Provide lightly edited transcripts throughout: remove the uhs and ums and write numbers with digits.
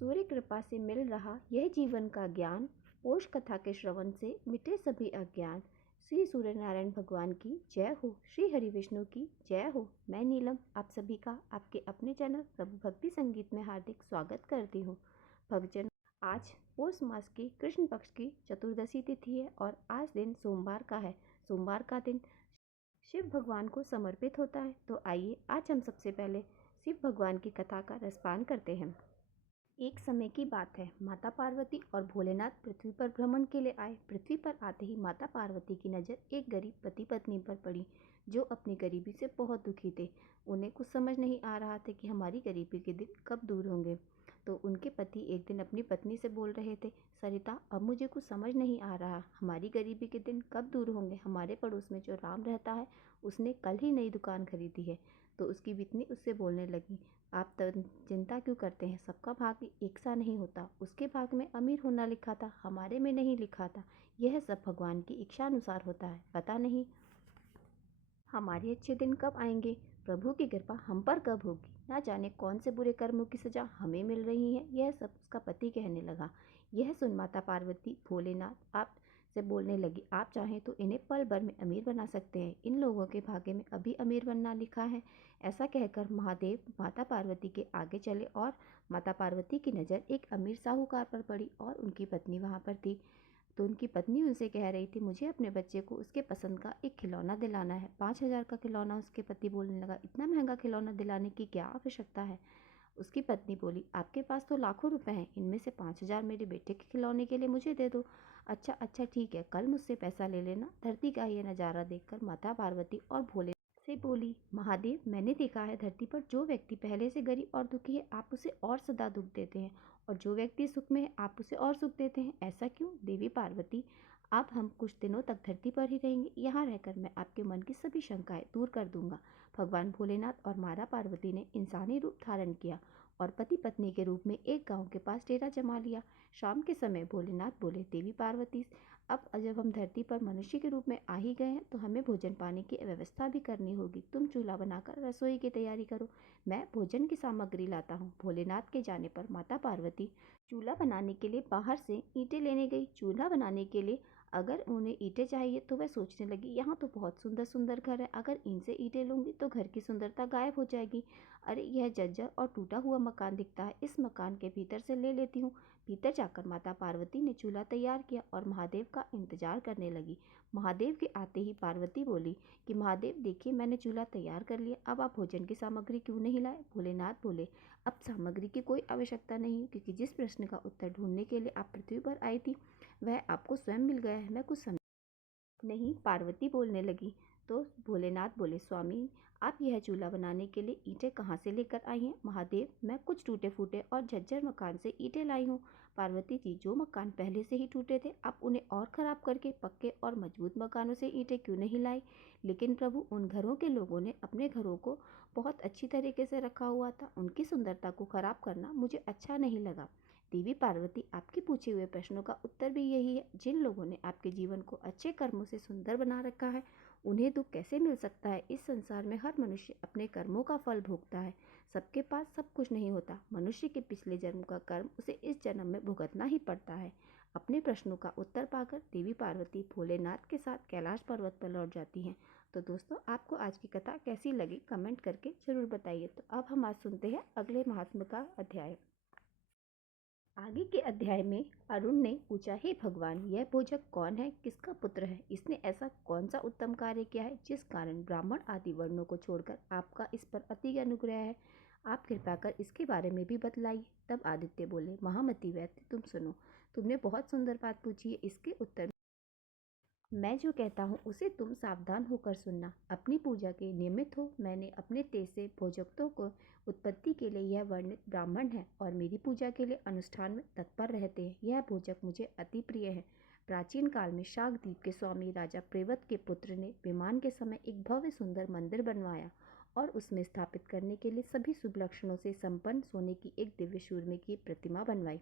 सूर्य कृपा से मिल रहा यह जीवन का ज्ञान, पोष कथा के श्रवण से मिटे सभी अज्ञान। श्री सूर्य नारायण भगवान की जय हो, श्री हरि विष्णु की जय हो। मैं नीलम आप सभी का आपके अपने चैनल प्रभु भक्ति संगीत में हार्दिक स्वागत करती हूँ। भक्तजन, आज पौष मास की कृष्ण पक्ष की चतुर्दशी तिथि है और आज दिन सोमवार का है। सोमवार का दिन शिव भगवान को समर्पित होता है। तो आइए आज हम सबसे पहले शिव भगवान की कथा का रसपान करते हैं। एक समय की बात है, माता पार्वती और भोलेनाथ पृथ्वी पर भ्रमण के लिए आए। पृथ्वी पर आते ही माता पार्वती की नज़र एक गरीब पति पत्नी पर पड़ी जो अपनी गरीबी से बहुत दुखी थे। उन्हें कुछ समझ नहीं आ रहा था कि हमारी गरीबी के दिन कब दूर होंगे। तो उनके पति एक दिन अपनी पत्नी से बोल रहे थे, सरिता, अब मुझे कुछ समझ नहीं आ रहा, हमारी गरीबी के दिन कब दूर होंगे। हमारे पड़ोस में जो राम रहता है उसने कल ही नई दुकान खरीदी है। तो उसकी पत्नी उससे बोलने लगी, आप चिंता क्यों करते हैं, सबका भाग्य एक सा नहीं होता। उसके भाग्य में अमीर होना लिखा था, हमारे में नहीं लिखा था। यह सब भगवान की इच्छा अनुसार होता है। पता नहीं हमारे अच्छे दिन कब आएंगे, प्रभु की कृपा हम पर कब होगी, ना जाने कौन से बुरे कर्मों की सजा हमें मिल रही है। यह सब उसका पति कहने लगा। यह सुन माता पार्वती भोलेनाथ आप से बोलने लगी, आप चाहें तो इन्हें पल भर में अमीर बना सकते हैं, इन लोगों के भाग्य में अभी अमीर बनना लिखा है। ऐसा कहकर महादेव माता पार्वती के आगे चले और माता पार्वती की नज़र एक अमीर साहूकार पर पड़ी और उनकी पत्नी वहाँ पर थी। तो उनकी पत्नी उनसे कह रही थी, मुझे अपने बच्चे को उसके पसंद का एक खिलौना दिलाना है। 5,000 का खिलौना। उसके पति बोलने लगा, इतना महंगा खिलौना दिलाने की क्या आवश्यकता है। उसकी पत्नी बोली, आपके पास तो लाखों रुपए हैं, इनमें से 5,000 मेरे बेटे के खिलौने के लिए मुझे दे दो। अच्छा अच्छा ठीक है, कल मुझसे पैसा ले लेना। धरती का ये नज़ारा देखकर माता पार्वती और भोले से बोली, महादेव, मैंने देखा है धरती पर जो व्यक्ति पहले से गरीब और दुखी है आप उसे और सदा दुख देते हैं, और जो व्यक्ति सुख में है आप उसे और सुख देते हैं। ऐसा क्यों देवी पार्वती, अब हम कुछ दिनों तक धरती पर ही रहेंगे। यहाँ रहकर मैं आपके मन की सभी शंकाएं दूर कर दूंगा। भगवान भोलेनाथ और माता पार्वती ने इंसानी रूप धारण किया और पति पत्नी के रूप में एक गांव के पास डेरा जमा लिया। शाम के समय भोलेनाथ बोले, देवी पार्वती, अब जब हम धरती पर मनुष्य के रूप में आ ही गए हैं तो हमें भोजन पानी की व्यवस्था भी करनी होगी। तुम चूल्हा बनाकर रसोई की तैयारी करो, मैं भोजन की सामग्री लाता हूँ। भोलेनाथ के जाने पर माता पार्वती चूल्हा बनाने के लिए बाहर से ईंटें लेने गई। चूल्हा बनाने के लिए अगर उन्हें ईंटें चाहिए तो वह सोचने लगी, यहाँ तो बहुत सुंदर सुंदर घर है, अगर इनसे ईंटें लूँगी तो घर की सुंदरता गायब हो जाएगी। अरे यह जर्जर और टूटा हुआ मकान दिखता है, इस मकान के भीतर से ले लेती हूँ। भीतर जाकर माता पार्वती ने चूल्हा तैयार किया और महादेव का इंतजार करने लगी। महादेव के आते ही पार्वती बोली कि महादेव देखिए, मैंने चूल्हा तैयार कर लिया, अब आप भोजन की सामग्री क्यों नहीं लाए। भोलेनाथ बोले, अब सामग्री की कोई आवश्यकता नहीं, क्योंकि जिस प्रश्न का उत्तर ढूंढने के लिए आप पृथ्वी पर आई थी वह आपको स्वयं मिल गया है, मैं कुछ समझ नहीं। पार्वती बोलने लगी। तो भोलेनाथ बोले, स्वामी, आप यह चूल्हा बनाने के लिए ईंटें कहाँ से लेकर आई हैं। महादेव, मैं कुछ टूटे फूटे और झज्जर मकान से ईंटें लाई हूँ। पार्वती जी, जो मकान पहले से ही टूटे थे आप उन्हें और खराब करके पक्के और मजबूत मकानों से ईंटें क्यों नहीं लाई। लेकिन प्रभु, उन घरों के लोगों ने अपने घरों को बहुत अच्छी तरीके से रखा हुआ था, उनकी सुंदरता को खराब करना मुझे अच्छा नहीं लगा। देवी पार्वती, आपके पूछे हुए प्रश्नों का उत्तर भी यही है। जिन लोगों ने आपके जीवन को अच्छे कर्मों से सुंदर बना रखा है उन्हें दुख कैसे मिल सकता है। इस संसार में हर मनुष्य अपने कर्मों का फल भोगता है, सबके पास सब कुछ नहीं होता। मनुष्य के पिछले जन्म का कर्म उसे इस जन्म में भुगतना ही पड़ता है। अपने प्रश्नों का उत्तर पाकर देवी पार्वती भोलेनाथ के साथ कैलाश पर्वत पर लौट जाती हैं। तो दोस्तों, आपको आज की कथा कैसी लगी कमेंट करके जरूर बताइए। तो अब हम आज सुनते हैं अगले महात्मा का अध्याय। आगे के अध्याय में अरुण ने पूछा, हे भगवान, यह भोजक कौन है, किसका पुत्र है, इसने ऐसा कौन सा उत्तम कार्य किया है जिस कारण ब्राह्मण आदि वर्णों को छोड़कर आपका इस पर अति अनुग्रह है। आप कृपा कर इसके बारे में भी बतलाइए। तब आदित्य बोले, महामती वैद्य, तुम सुनो, तुमने बहुत सुंदर बात पूछी है, इसके उत्तर मैं जो कहता हूँ उसे तुम सावधान होकर सुनना। अपनी पूजा के नियमित हो। मैंने अपने तेज से भोजकों को उत्पत्ति के लिए यह वर्णित ब्राह्मण है और मेरी पूजा के लिए अनुष्ठान में तत्पर रहते हैं। यह भोजक मुझे अति प्रिय है। प्राचीन काल में शाकद्वीप के स्वामी राजा प्रेवत के पुत्र ने विमान के समय एक भव्य सुंदर मंदिर बनवाया और उसमें स्थापित करने के लिए सभी शुभ लक्षणों से संपन्न सोने की एक दिव्य सूर्य की प्रतिमा बनवाई।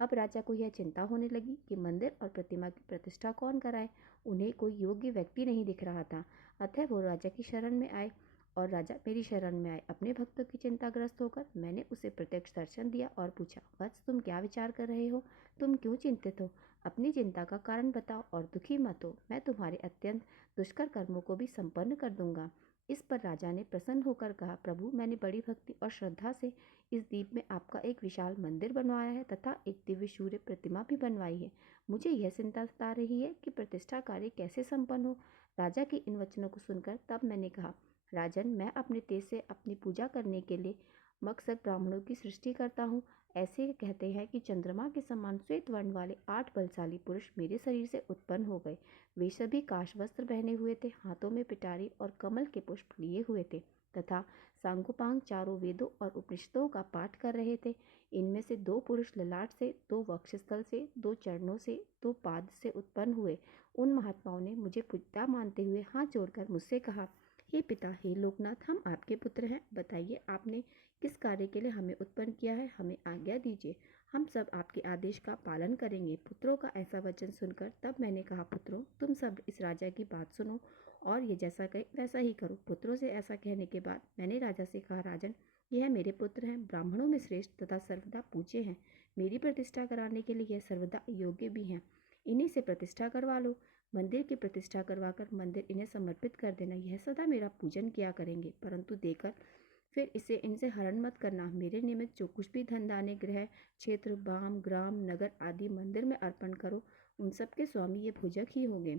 अब राजा को यह चिंता होने लगी कि मंदिर और प्रतिमा की प्रतिष्ठा कौन कराए। उन्हें कोई योग्य व्यक्ति नहीं दिख रहा था। अतः वो राजा की शरण में आए और राजा मेरी शरण में आए। अपने भक्तों की चिंताग्रस्त होकर मैंने उसे प्रत्यक्ष दर्शन दिया और पूछा, वत्स तुम क्या विचार कर रहे हो? तुम क्यों चिंतित हो? अपनी चिंता का कारण बताओ और दुखी मत हो। मैं तुम्हारे अत्यंत दुष्कर कर्मों को भी संपन्न कर दूंगा। इस पर राजा ने प्रसन्न होकर कहा, प्रभु मैंने बड़ी भक्ति और श्रद्धा से इस द्वीप में आपका एक विशाल मंदिर बनवाया है तथा एक दिव्य सूर्य प्रतिमा भी बनवाई है। मुझे यह चिंता सता रही है कि प्रतिष्ठा कार्य कैसे संपन्न हो। राजा के इन वचनों को सुनकर तब मैंने कहा, राजन मैं अपने तेज से अपनी पूजा करने के लिए मकसद ब्राह्मणों की सृष्टि करता हूँ। ऐसे कहते हैं कि चंद्रमा के समान श्वेत वर्ण वाले 8 बलशाली पुरुष मेरे शरीर से उत्पन्न हो गए। वे सभी काश वस्त्र पहने हुए थे, हाथों में पिटारी और कमल के पुष्प लिए हुए थे तथा सांगोपांग चारों वेदों और उपनिषदों का पाठ कर रहे थे। इनमें से 2 पुरुष ललाट से, 2 वक्षस्थल से, 2 चरणों से, 2 पाद से उत्पन्न हुए। उन महात्माओं ने मुझे पिता मानते हुए हाथ जोड़कर मुझसे कहा, हे पिता, हे लोकनाथ, हम आपके पुत्र हैं। बताइए आपने किस कार्य के लिए हमें उत्पन्न किया है? हमें आज्ञा दीजिए, हम सब आपके आदेश का पालन करेंगे। पुत्रों का ऐसा वचन सुनकर तब मैंने कहा, पुत्रों तुम सब इस राजा की बात सुनो और ये जैसा कहे वैसा ही करो। पुत्रों से ऐसा कहने के बाद मैंने राजा से कहा, राजन यह मेरे पुत्र हैं, ब्राह्मणों में श्रेष्ठ तथा सर्वदा पूज्य हैं। मेरी प्रतिष्ठा कराने के लिए यह सर्वदा योग्य भी हैं। इन्हीं से प्रतिष्ठा करवा लो। मंदिर की प्रतिष्ठा करवाकर मंदिर इन्हें समर्पित कर देना। यह सदा मेरा पूजन किया करेंगे, परंतु देकर फिर इसे इनसे हरण मत करना। मेरे निमित्त जो कुछ भी धन दाने गृह क्षेत्र बाम ग्राम नगर आदि मंदिर में अर्पण करो, उन सब के स्वामी ये भुजक ही होंगे।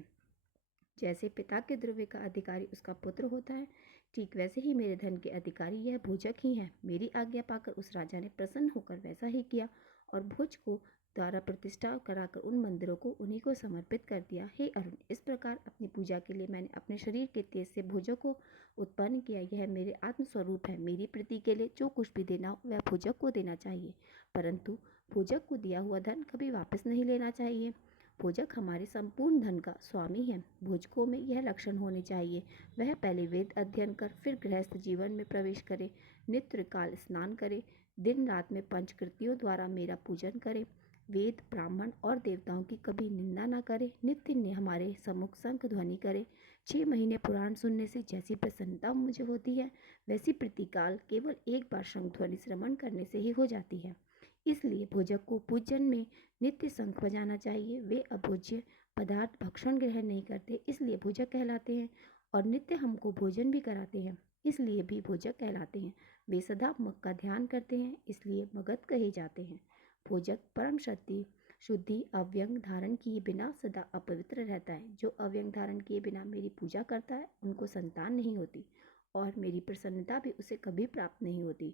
जैसे पिता के द्रव्य का अधिकारी उसका पुत्र होता है, ठीक वैसे ही मेरे धन के अधिकारी यह भोजक ही हैं। मेरी आज्ञा पाकर उस राजा ने प्रसन्न होकर वैसा ही किया और भोज को द्वारा प्रतिष्ठा कराकर उन मंदिरों को उन्हीं को समर्पित कर दिया। हे अरुण, इस प्रकार अपनी पूजा के लिए मैंने अपने शरीर के तेज से भोजक को उत्पन्न किया। यह मेरे आत्मस्वरूप है। मेरी प्रीति के लिए जो कुछ भी देना हो वह भोजक को देना चाहिए, परंतु भोजक को दिया हुआ धन कभी वापस नहीं लेना चाहिए। भोजक हमारे संपूर्ण धन का स्वामी है। भोजकों में यह लक्षण होने चाहिए, वह पहले वेद अध्ययन कर फिर गृहस्थ जीवन में प्रवेश करे, नित्य काल स्नान करे, दिन रात में पंचकृतियों द्वारा मेरा पूजन करे, वेद ब्राह्मण और देवताओं की कभी निंदा न करे, नित्य हमारे सम्मुख शंख ध्वनि करे। 6 महीने पुराण सुनने से जैसी प्रसन्नता मुझे होती है, वैसी प्रतिकाल केवल एक बार शंख ध्वनि श्रवण करने से ही हो जाती है। इसलिए भोजक को पूजन में नित्य शंख बजाना चाहिए। वे अभोज्य पदार्थ भक्षण ग्रहण नहीं करते, इसलिए भोजक कहलाते हैं, और नित्य हमको भोजन भी कराते हैं, इसलिए भी भोजक कहलाते हैं। वे सदा मग का ध्यान करते हैं, इसलिए मगध कहे जाते हैं। भोजक परम शक्ति शुद्धि अव्यंग धारण किए बिना सदा अपवित्र रहता है। जो अव्यंग धारण किए बिना मेरी पूजा करता है उनको संतान नहीं होती और मेरी प्रसन्नता भी उसे कभी प्राप्त नहीं होती।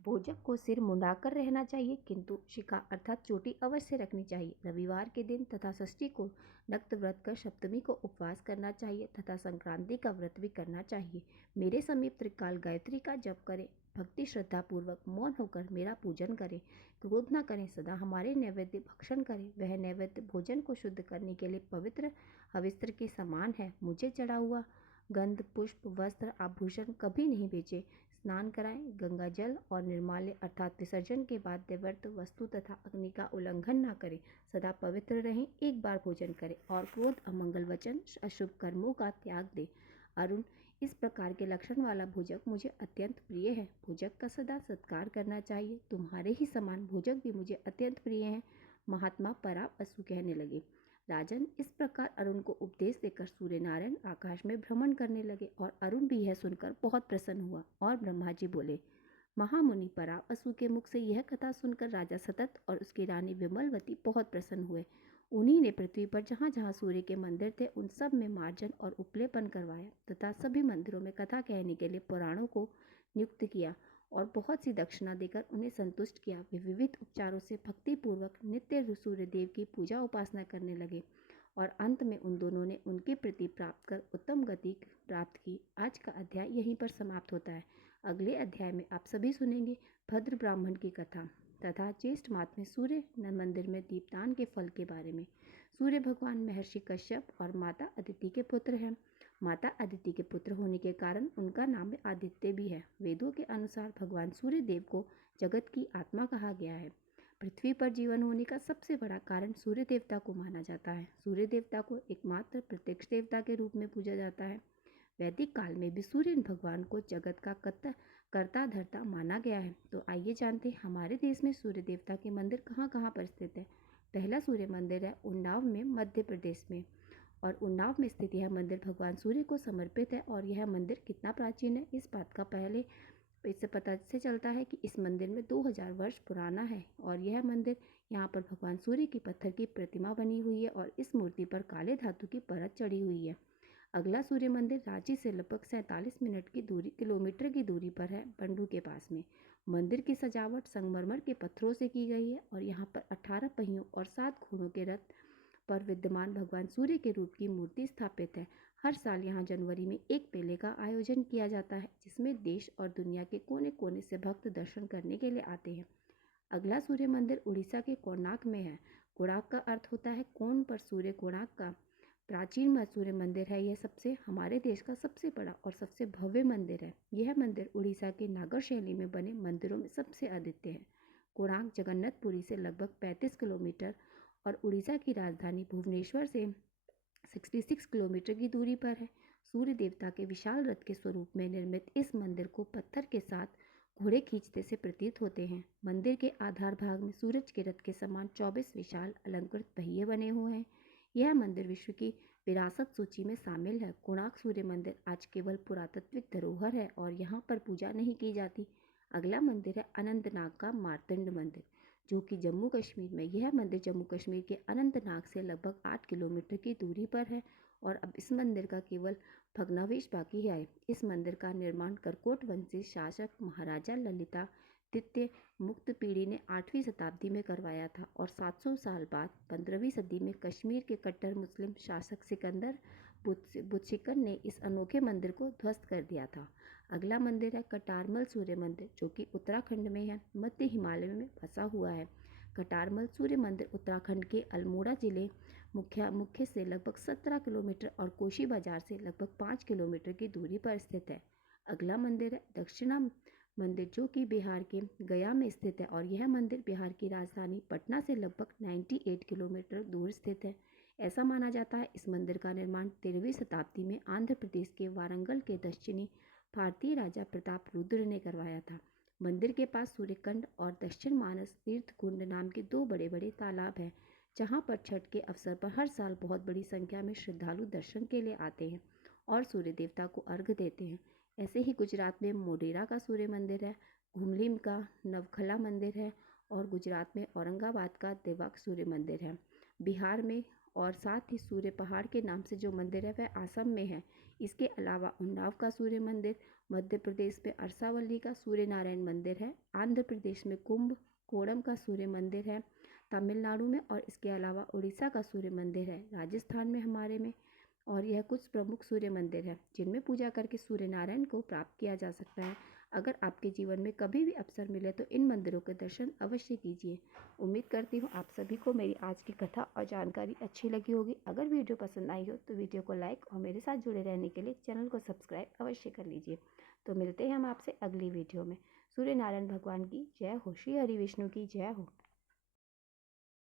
भोजक को सिर मुंडाकर रहना चाहिए, किंतु शिखा अर्थात चोटी अवश्य रखनी चाहिए। रविवार के दिन तथा षष्ठी को नक्त व्रत कर सप्तमी को उपवास करना चाहिए तथा संक्रांति का व्रत भी करना चाहिए। मेरे समीप त्रिकाल गायत्री का जप करें, भक्ति श्रद्धा पूर्वक मौन होकर मेरा पूजन करें, क्रोध न करें, सदा हमारे नैवेद्य भक्षण करें। वह नैवेद्य भोजन को शुद्ध करने के लिए पवित्र हविस्त्र के समान है। मुझे चढ़ा हुआ गंध पुष्प वस्त्र आभूषण कभी नहीं बेचे। स्नान कराएं, गंगा जल और निर्माल्य अर्थात विसर्जन के बाद देवर्त वस्तु तथा अग्नि का उल्लंघन न करें, सदा पवित्र रहें, एक बार भोजन करें और क्रोध अमंगल वचन अशुभ कर्मों का त्याग दें। अरुण, इस प्रकार के लक्षण वाला भोजक मुझे अत्यंत प्रिय है। भोजक का सदा सत्कार करना चाहिए। तुम्हारे ही समान भोजक भी मुझे अत्यंत प्रिय हैं। महात्मा परावसु कहने लगे। राजन, इस प्रकार अरुण को उपदेश देकर सूर्य नारायण आकाश में भ्रमण करने लगे और अरुण भी यह सुनकर बहुत प्रसन्न हुआ। और ब्रह्मा जी बोले, महामुनि परावसु के मुख से यह कथा सुनकर राजा सतत और उसकी रानी विमलवती बहुत प्रसन्न हुए। उन्हीं ने पृथ्वी पर जहाँ जहाँ सूर्य के मंदिर थे उन सब में मार्जन और उपलेपन करवाया तथा सभी मंदिरों में कथा कहने के लिए पुराणों को नियुक्त किया और बहुत सी दक्षिणा देकर उन्हें संतुष्ट किया। वे विविध उपचारों से भक्तिपूर्वक नित्य सूर्य देव की पूजा उपासना करने लगे और अंत में उन दोनों ने उनकी प्रीति प्राप्त कर उत्तम गति प्राप्त की। आज का अध्याय यहीं पर समाप्त होता है। अगले अध्याय में आप सभी सुनेंगे भद्र ब्राह्मण की कथा तथा ज्येष्ठ मास में सूर्य मंदिर में दीपदान के फल के बारे में। सूर्य भगवान महर्षि कश्यप और माता अदिति के पुत्र हैं। माता अदिति के पुत्र होने के कारण उनका नाम आदित्य भी है। वेदों के अनुसार भगवान सूर्य देव को जगत की आत्मा कहा गया है। पृथ्वी पर जीवन होने का सबसे बड़ा कारण सूर्य देवता को माना जाता है। सूर्य देवता को एकमात्र प्रत्यक्ष देवता के रूप में पूजा जाता है। वैदिक काल में भी सूर्य भगवान को जगत का करता धरता माना गया है। तो आइए जानते हैं हमारे देश में सूर्य देवता के मंदिर कहाँ कहाँ पर स्थित है। पहला सूर्य मंदिर है उन्नाव में, मध्य प्रदेश में, और उन्नाव में स्थित यह मंदिर भगवान सूर्य को समर्पित है। और यह मंदिर कितना प्राचीन है, इस बात का पहले इससे पता से चलता है कि इस मंदिर में 2000 वर्ष पुराना है। और यह मंदिर, यहाँ पर भगवान सूर्य की पत्थर की प्रतिमा बनी हुई है और इस मूर्ति पर काले धातु की परत चढ़ी हुई है। अगला सूर्य मंदिर रांची से लगभग 47 किलोमीटर की दूरी पर है, बंडू के पास में। मंदिर की सजावट संगमरमर के पत्थरों से की गई है और यहाँ पर 18 पहियों और 7 घोड़ों के रथ पर विद्यमान भगवान सूर्य के रूप की मूर्ति स्थापित है। हर साल यहाँ जनवरी में एक मेले का आयोजन किया जाता है, जिसमें देश और दुनिया के कोने कोने से भक्त दर्शन करने के लिए आते हैं। अगला सूर्य मंदिर उड़ीसा के कोणार्क में है। कोणार्क का अर्थ होता है कोण पर सूर्य। कोणार्क का प्राचीन सूर्य मंदिर है। यह हमारे देश का सबसे बड़ा और सबसे भव्य मंदिर है। यह मंदिर उड़ीसा के नागर शैली में बने मंदिरों में सबसे अद्वितीय है। कोणार्क जगन्नाथपुरी से लगभग 35 किलोमीटर और उड़ीसा की राजधानी भुवनेश्वर से 66 किलोमीटर की दूरी पर है। सूर्य देवता के विशाल रथ के स्वरूप में निर्मित इस मंदिर को पत्थर के साथ घोड़े खींचते से प्रतीत होते हैं। मंदिर के आधार भाग में सूरज के रथ के समान 24 विशाल अलंकृत पहिए बने हुए हैं। यह मंदिर विश्व की विरासत सूची में शामिल है। कोणार्क सूर्य मंदिर आज केवल पुरातात्विक धरोहर है और यहाँ पर पूजा नहीं की जाती। अगला मंदिर है अनंतनाग का मार्तंड मंदिर, जो कि जम्मू कश्मीर में। यह मंदिर जम्मू कश्मीर के अनंतनाग से लगभग 8 किलोमीटर की दूरी पर है और अब इस मंदिर का केवल भग्नावशेष बाकी है। इस मंदिर का निर्माण करकोट वंशी शासक महाराजा ललिता द्वितीय मुक्तपीड़ी ने 8वीं शताब्दी में करवाया था और 700 साल बाद 15वीं सदी में कश्मीर के कट्टर मुस्लिम शासक सिकंदर बुतशिकर ने इस अनोखे मंदिर को ध्वस्त कर दिया था। अगला मंदिर है कटारमल सूर्य मंदिर, जो कि उत्तराखंड में है, मध्य हिमालय में बसा हुआ है। कटारमल सूर्य मंदिर उत्तराखंड के अल्मोड़ा जिले मुख्य से लगभग 17 किलोमीटर और कोशी बाजार से लगभग 5 किलोमीटर की दूरी पर स्थित है। अगला मंदिर है दक्षिणा मंदिर, जो कि बिहार के गया में स्थित है और यह मंदिर बिहार की राजधानी पटना से लगभग 98 किलोमीटर दूर स्थित है। ऐसा माना जाता है इस मंदिर का निर्माण 13वीं शताब्दी में आंध्र प्रदेश के वारंगल के दक्षिणी भारतीय राजा प्रताप रुद्र ने करवाया था। मंदिर के पास सूर्यकुंड और दक्षिण मानस तीर्थ कुंड नाम के 2 बड़े बड़े तालाब हैं, जहां पर छठ के अवसर पर हर साल बहुत बड़ी संख्या में श्रद्धालु दर्शन के लिए आते हैं और सूर्य देवता को अर्घ्य देते हैं। ऐसे ही गुजरात में मोढेरा का सूर्य मंदिर है, घुमलीम का नवखला मंदिर है और गुजरात में औरंगाबाद का देवाक सूर्य मंदिर है। बिहार में और साथ ही सूर्य पहाड़ के नाम से जो मंदिर है वह आसम में है। इसके अलावा उन्नाव का सूर्य मंदिर, मध्य प्रदेश में अरसावली का सूर्य नारायण मंदिर है, आंध्र प्रदेश में कुंभकोणम का सूर्य मंदिर है, तमिलनाडु में और इसके अलावा उड़ीसा का सूर्य मंदिर है, राजस्थान में हमारे में। और यह कुछ प्रमुख सूर्य मंदिर है जिनमें पूजा करके सूर्य नारायण को प्राप्त किया जा सकता है। अगर आपके जीवन में कभी भी अवसर मिले तो इन मंदिरों के दर्शन अवश्य कीजिए। उम्मीद करती हूँ आप सभी को मेरी आज की कथा और जानकारी अच्छी लगी होगी। अगर वीडियो पसंद आई हो तो वीडियो को लाइक और मेरे साथ जुड़े रहने के लिए चैनल को सब्सक्राइब अवश्य कर लीजिए। तो मिलते हैं हम आपसे अगली वीडियो में। सूर्य नारायण भगवान की जय हो, श्री हरि विष्णु की जय हो।